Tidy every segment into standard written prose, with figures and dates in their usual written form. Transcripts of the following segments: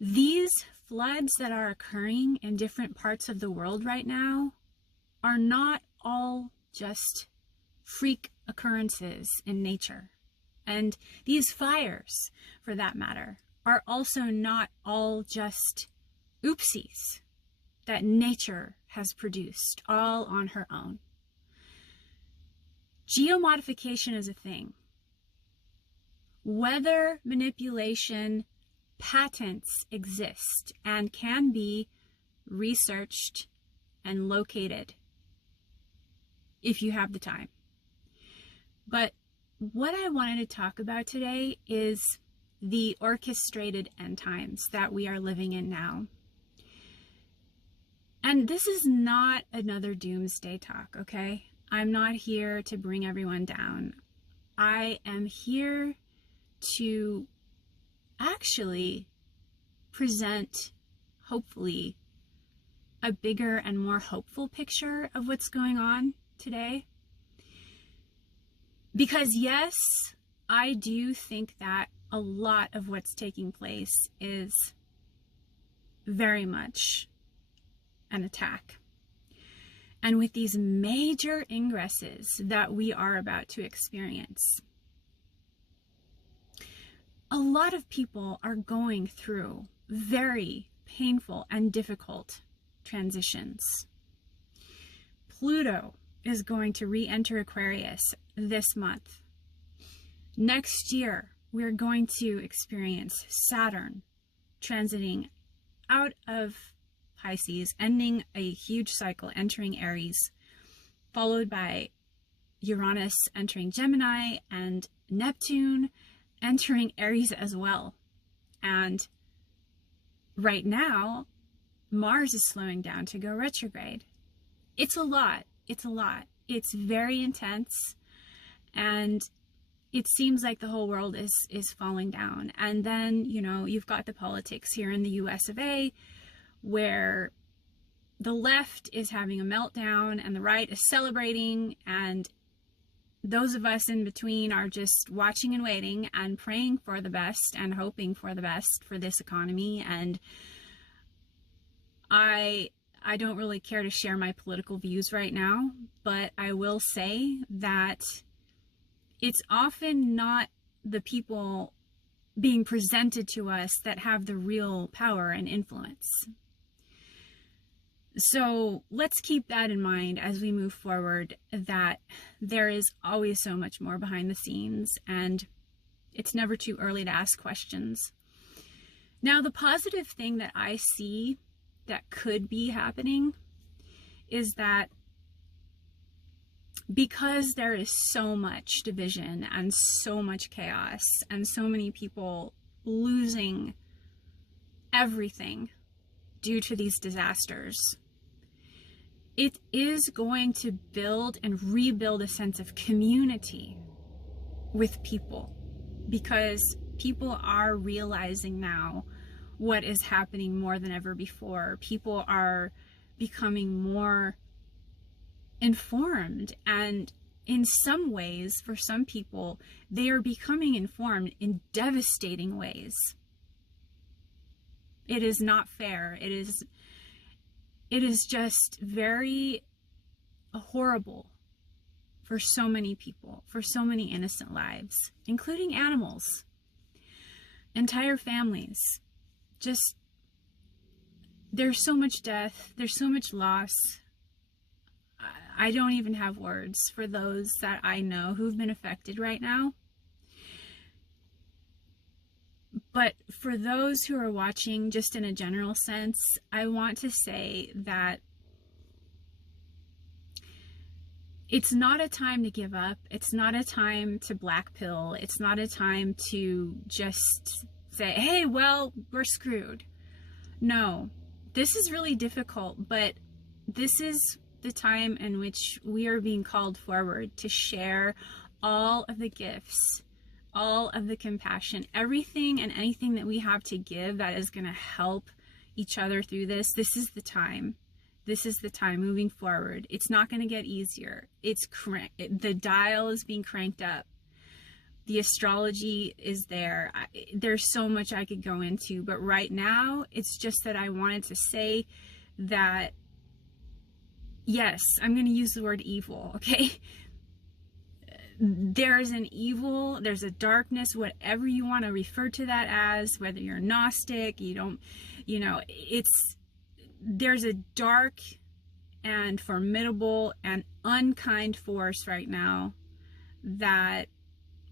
These floods that are occurring in different parts of the world right now are not all just freak occurrences in nature. And these fires, for that matter, are also not all just oopsies that nature has produced all on her own. Geomodification is a thing. Weather manipulation patents exist and can be researched and located if you have the time. But what I wanted to talk about today is the orchestrated end times that we are living in now. And this is not another doomsday talk, okay? I'm not here to bring everyone down. I am here to actually present, hopefully, a bigger and more hopeful picture of what's going on today. Because yes, I do think that a lot of what's taking place is very much an attack. And with these major ingresses that we are about to experience, a lot of people are going through very painful and difficult transitions. Pluto is going to re-enter Aquarius this month. Next year, we're going to experience Saturn transiting out of Pisces, ending a huge cycle, entering Aries, followed by Uranus entering Gemini and Neptune entering Aries as well. And right now, Mars is slowing down to go retrograde. It's a lot. It's a lot. It's very intense. And it seems like the whole world is falling down. And then, you know, you've got the politics here in the US of A, where the left is having a meltdown and the right is celebrating, and those of us in between are just watching and waiting and praying for the best and hoping for the best for this economy. And I don't really care to share my political views right now, but I will say that it's often not the people being presented to us that have the real power and influence. So let's keep that in mind as we move forward, that there is always so much more behind the scenes, and it's never too early to ask questions. Now, the positive thing that I see that could be happening is that because there is so much division and so much chaos and so many people losing everything due to these disasters, it is going to build and rebuild a sense of community with people, because people are realizing now what is happening more than ever before. People are becoming more informed, and in some ways, for some people, they are becoming informed in devastating ways. It is not fair. It is just very horrible for so many people, for so many innocent lives, including animals, entire families. Just, there's so much death, there's so much loss. I don't even have words for those that I know who've been affected right now. But for those who are watching, just in a general sense, I want to say that it's not a time to give up. It's not a time to black pill. It's not a time to just say, hey, well, we're screwed. No, this is really difficult, but this is the time in which we are being called forward to share all of the gifts, all of the compassion, everything and anything that we have to give that is going to help each other through this. This is the time. This is the time moving forward. It's not going to get easier. The dial is being cranked up. The astrology is there. There's so much I could go into, but right now it's just that I wanted to say that, yes, I'm going to use the word evil, okay? There's an evil, there's a darkness, whatever you want to refer to that as, whether you're Gnostic, there's a dark and formidable and unkind force right now that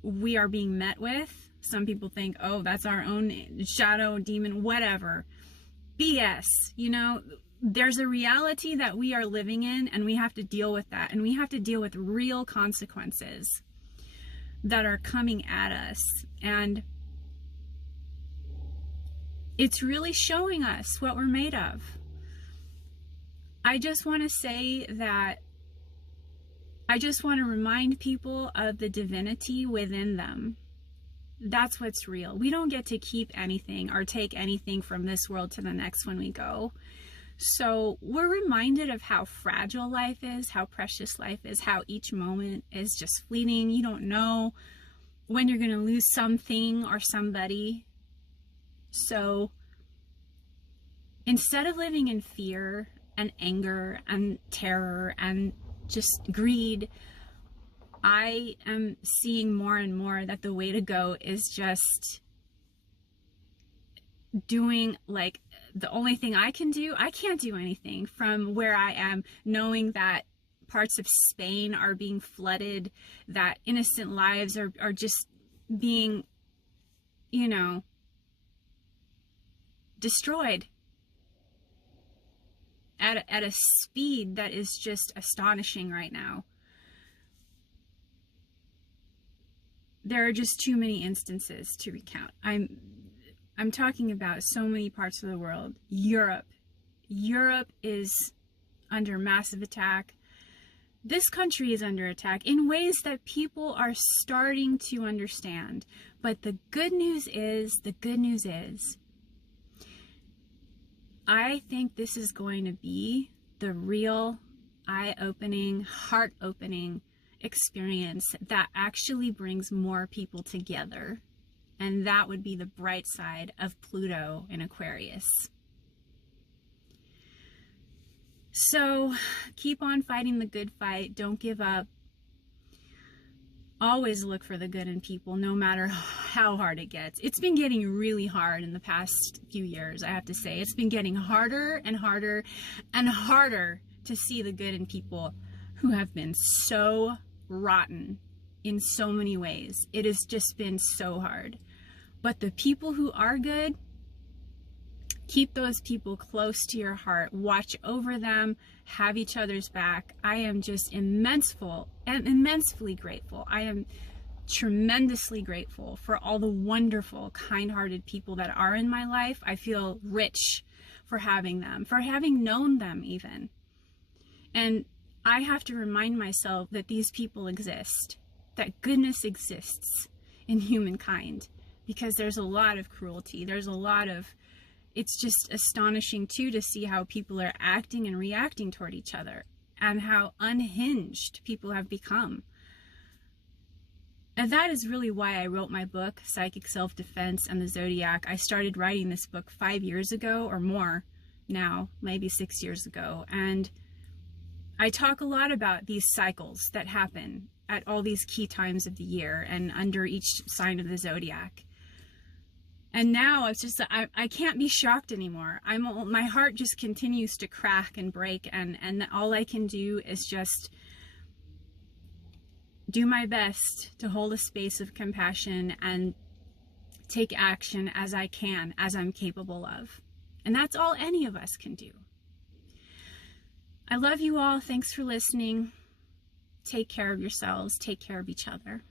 we are being met with. Some people think, oh, that's our own shadow, demon, whatever. BS, there's a reality that we are living in, and we have to deal with that. And we have to deal with real consequences that are coming at us. And it's really showing us what we're made of. I just want to say that I just want to remind people of the divinity within them. That's what's real. We don't get to keep anything or take anything from this world to the next when we go. So we're reminded of how fragile life is, how precious life is, how each moment is just fleeting. You don't know when you're going to lose something or somebody. So instead of living in fear and anger and terror and just greed, I am seeing more and more that the way to go is just doing, like, the only thing I can do, I can't do anything from where I am, knowing that parts of Spain are being flooded, that innocent lives are just being, destroyed at a speed that is just astonishing right now. There are just too many instances to recount. I'm talking about so many parts of the world. Europe is under massive attack. This country is under attack in ways that people are starting to understand. But the good news is, I think this is going to be the real eye-opening, heart-opening experience that actually brings more people together. And that would be the bright side of Pluto in Aquarius. So keep on fighting the good fight. Don't give up. Always look for the good in people, no matter how hard it gets. It's been getting really hard in the past few years, I have to say. It's been getting harder and harder and harder to see the good in people who have been so rotten in so many ways. It has just been so hard. But the people who are good, keep those people close to your heart. Watch over them. Have each other's back. I am just immensely grateful. I am tremendously grateful for all the wonderful, kind-hearted people that are in my life. I feel rich for having them, for having known them even. And I have to remind myself that these people exist, that goodness exists in humankind, because there's a lot of cruelty. It's just astonishing too to see how people are acting and reacting toward each other and how unhinged people have become. And that is really why I wrote my book, Psychic Self-Defense and the Zodiac. I started writing this book 5 years ago or more now, maybe 6 years ago. And I talk a lot about these cycles that happen at all these key times of the year and under each sign of the Zodiac. And now it's just, I can't be shocked anymore. My heart just continues to crack and break, and all I can do is just do my best to hold a space of compassion and take action as I can, as I'm capable of. And that's all any of us can do. I love you all. Thanks for listening. Take care of yourselves. Take care of each other.